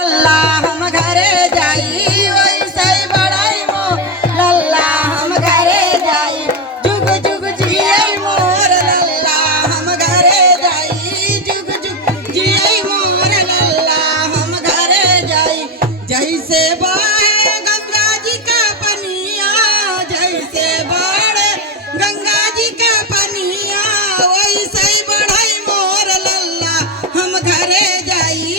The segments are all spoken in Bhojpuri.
लल्ला हम घरे जाई वैसे बड़ाई मो लल्ला हम घरे जाई जुग जुग जिये मोर लल्ला हम घरे जाई जुग जुग जिये मोर लल्ला हम घरे जाई जैसे बहे गंगा जी का पनिया जैसे बड़े गंगा जी का पनिया वैसे बढ़ाई मोर लल्ला हम घरे जाई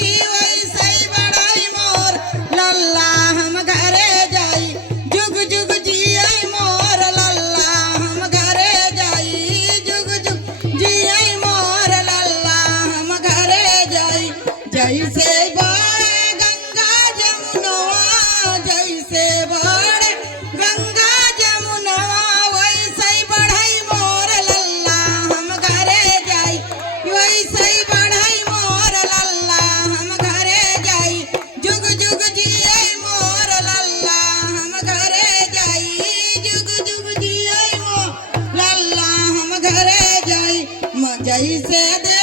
लल्ला हम घरे जाई जुग जुग जिये मोर लल्ला हम घरे जाई जुग जुग जिये मोर लल्ला हम घरे जाई जैसे बहे गंगा जमुनवा जैसे बड़े गंगा जमुनवा वैसे बढ़ाई मोर लल्ला हम घरे जाई वैसे बढ़ाई मोर लल्ला हम घरे जाई जुग जुग जिये मोर लल्ला हम घरे जाई जुग जुग जिये मोर लल्ला हम घरे जाई जैसे दे